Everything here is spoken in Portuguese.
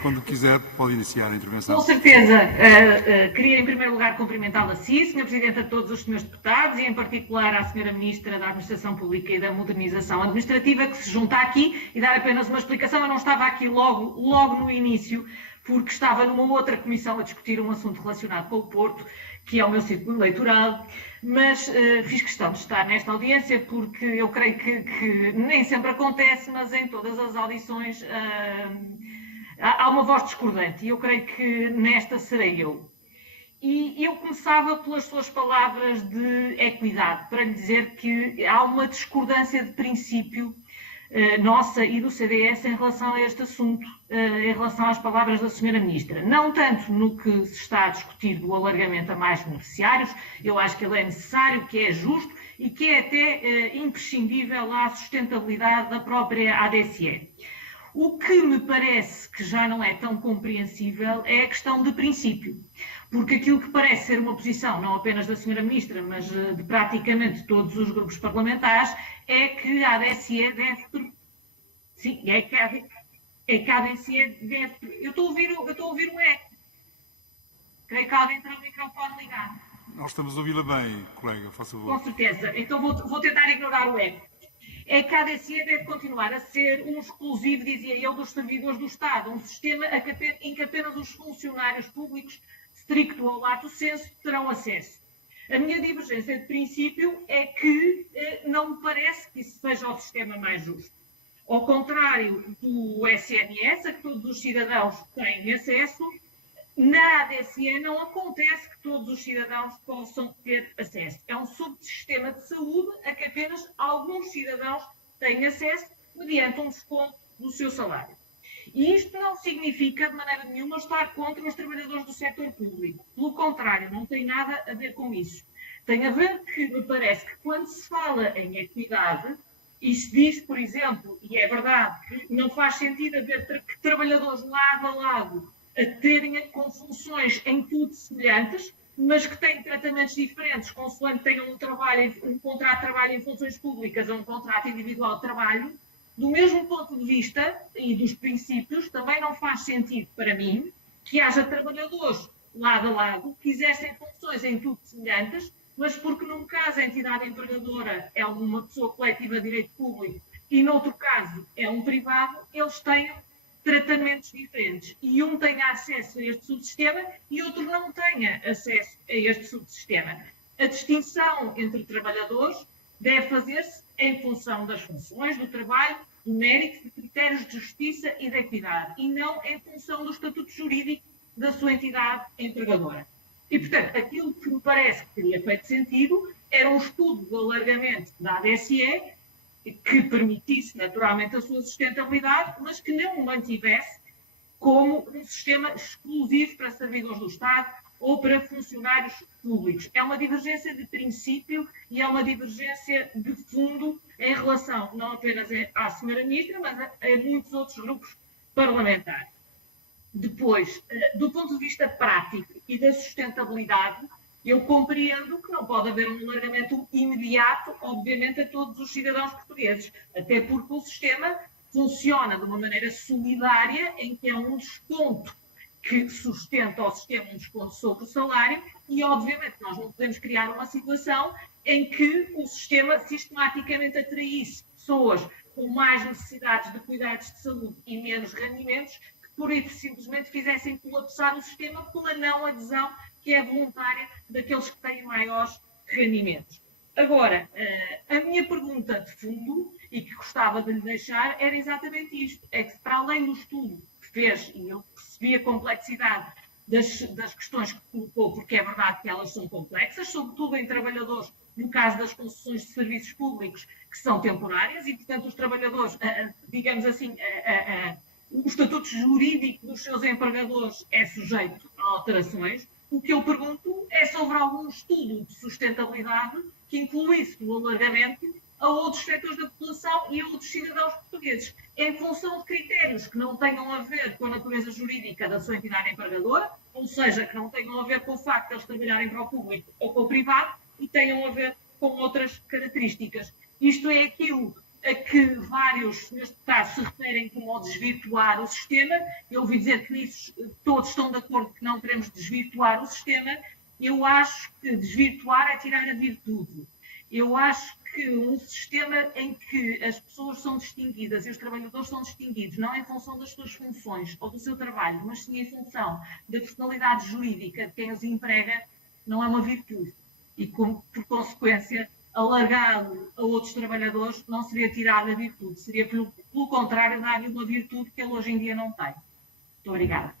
Quando quiser, pode iniciar a intervenção. Com certeza. Queria, em primeiro lugar, cumprimentá-la a si, Sr. Presidente, a todos os senhores deputados e, em particular, à Sra. Ministra da Administração Pública e da Modernização Administrativa, que se junta aqui, e dar apenas uma explicação. Eu não estava aqui logo no início, porque estava numa outra comissão a discutir um assunto relacionado com o Porto, que é o meu círculo eleitoral, mas fiz questão de estar nesta audiência porque eu creio que nem sempre acontece, mas em todas as audições há uma voz discordante e eu creio que nesta serei eu. E eu começava pelas suas palavras de equidade, para lhe dizer que há uma discordância de princípio nossa e do CDS em relação a este assunto, em relação às palavras da Sra. Ministra. Não tanto no que se está a discutir do alargamento a mais beneficiários, eu acho que ele é necessário, que é justo e que é até imprescindível à sustentabilidade da própria ADSE. O que me parece que já não é tão compreensível é a questão de princípio, porque aquilo que parece ser uma posição, não apenas da Sra. Ministra, mas de praticamente todos os grupos parlamentares, é que a ADSE deve... Sim, é que a ADSE deve... Eu estou a ouvir um eco. Creio que alguém terá o microfone ligado. Nós estamos a ouvi-la bem, colega, faça favor. Com certeza. Então vou tentar ignorar o eco. É que a ADSE deve continuar a ser um exclusivo, dizia eu, dos servidores do Estado, um sistema em que apenas os funcionários públicos, stricto ou lato sensu, terão acesso. A minha divergência de princípio é que não me parece que isso seja o sistema mais justo. Ao contrário do SNS, a que todos os cidadãos têm acesso, na ADSE não acontece que todos os cidadãos possam ter acesso. É um subsistema de saúde a que apenas alguns cidadãos têm acesso mediante um desconto do seu salário. E isto não significa, de maneira nenhuma, estar contra os trabalhadores do setor público. Pelo contrário, não tem nada a ver com isso. Tem a ver que me parece que quando se fala em equidade, e se diz, por exemplo, e é verdade, que não faz sentido haver trabalhadores lado a lado a terem com funções em tudo semelhantes, mas que têm tratamentos diferentes, consoante tenham um contrato de trabalho em funções públicas ou um contrato individual de trabalho, do mesmo ponto de vista e dos princípios, também não faz sentido para mim que haja trabalhadores lado a lado que exercem funções em tudo semelhantes, mas porque num caso a entidade empregadora é uma pessoa coletiva de direito público e noutro caso é um privado, eles têm tratamentos diferentes e um tenha acesso a este subsistema e outro não tenha acesso a este subsistema. A distinção entre trabalhadores deve fazer-se em função das funções, do trabalho, do mérito, de critérios de justiça e de equidade e não em função do estatuto jurídico da sua entidade empregadora. E, portanto, aquilo que me parece que teria feito sentido era um estudo do alargamento da ADSE que permitisse naturalmente a sua sustentabilidade, mas que não o mantivesse como um sistema exclusivo para servidores do Estado ou para funcionários públicos. É uma divergência de princípio e é uma divergência de fundo em relação não apenas à Sra. Ministra, mas a muitos outros grupos parlamentares. Depois, do ponto de vista prático e da sustentabilidade, eu compreendo que não pode haver um alargamento imediato, obviamente, a todos os cidadãos portugueses, até porque o sistema funciona de uma maneira solidária, em que é um desconto que sustenta ao sistema, um desconto sobre o salário, e, obviamente, nós não podemos criar uma situação em que o sistema sistematicamente atraísse pessoas com mais necessidades de cuidados de saúde e menos rendimentos, que por isso simplesmente fizessem colapsar o sistema pela não adesão que é voluntária daqueles que têm maiores rendimentos. Agora, a minha pergunta de fundo, e que gostava de lhe deixar, era exatamente isto. É que, para além do estudo que fez, e eu percebi a complexidade das questões que colocou, porque é verdade que elas são complexas, sobretudo em trabalhadores, no caso das concessões de serviços públicos, que são temporárias, e, portanto, os trabalhadores, digamos assim, o estatuto jurídico dos seus empregadores é sujeito a alterações. O que eu pergunto é sobre algum estudo de sustentabilidade que incluísse o alargamento a outros setores da população e a outros cidadãos portugueses, em função de critérios que não tenham a ver com a natureza jurídica da sua entidade empregadora, ou seja, que não tenham a ver com o facto de eles trabalharem para o público ou para o privado, e tenham a ver com outras características. Isto é aquilo a que vários senhores deputados se referem como ao desvirtuar o sistema. Eu ouvi dizer que nisso todos estão de acordo que não queremos desvirtuar o sistema. Eu acho que desvirtuar é tirar a virtude. Eu acho que um sistema em que as pessoas são distinguidas e os trabalhadores são distinguidos, não em função das suas funções ou do seu trabalho, mas sim em função da personalidade jurídica de quem os emprega, não é uma virtude. E, como, por consequência, alargá-lo a outros trabalhadores não seria tirar a virtude, seria, pelo contrário, dar-lhe uma virtude que ele hoje em dia não tem. Muito obrigada.